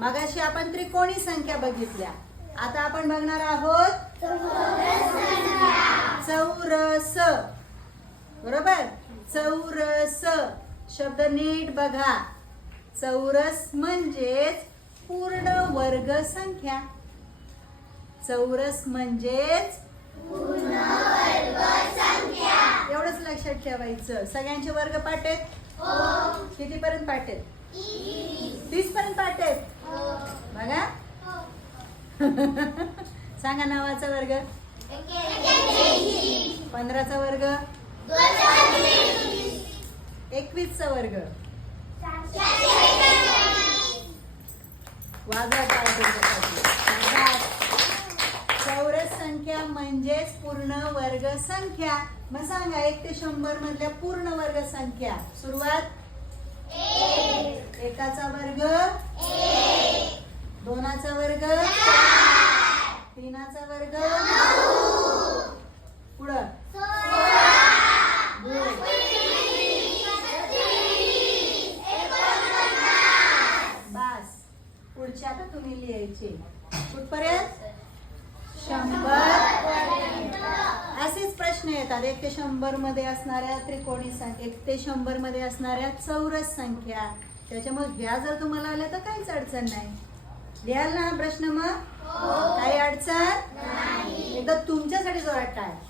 मगाशी आपण त्रिकोणी संख्या बघितल्या, आता आपण बघणार आहोत चौरस. बरोबर, चौरस शब्द नीट बघा. चौरस म्हणजेच पूर्ण वर्ग संख्या. चौरस म्हणजेच एवढंच लक्षात ठेवायचं. सगळ्यांचे वर्ग पाठ आहेत? किती पर्यंत पाठ आहेत? 30 पर्यंत पाठ आहेत. बघा. सांगा. नावाचा वर्ग 15चा वर्ग 21चा वर्ग. वाजवा टाळ्या. चौरस संख्या म्हणजेच पूर्ण वर्ग संख्या. मग सांगा 1 ते 100 मधल्या पूर्ण वर्ग संख्या. सुरुवात 1चा वर्ग 2चा वर्ग 3चा वर्ग पुढं बस. पुढचे आता तुम्ही लिहायचे कुठपर्यंत? 100. असेच प्रश्न येतात 1 ते 100 मध्ये असणाऱ्या त्रिकोणी संख्या, 1 ते 100 मध्ये असणाऱ्या चौरस संख्या. त्याच्यामुळे ह्या जर तुम्हाला आल्या तर काहीच अडचण नाही. लिहाल ना प्रश्न? मग काही अडचण? एकदा तुमच्यासाठी जोरात टाळ्या.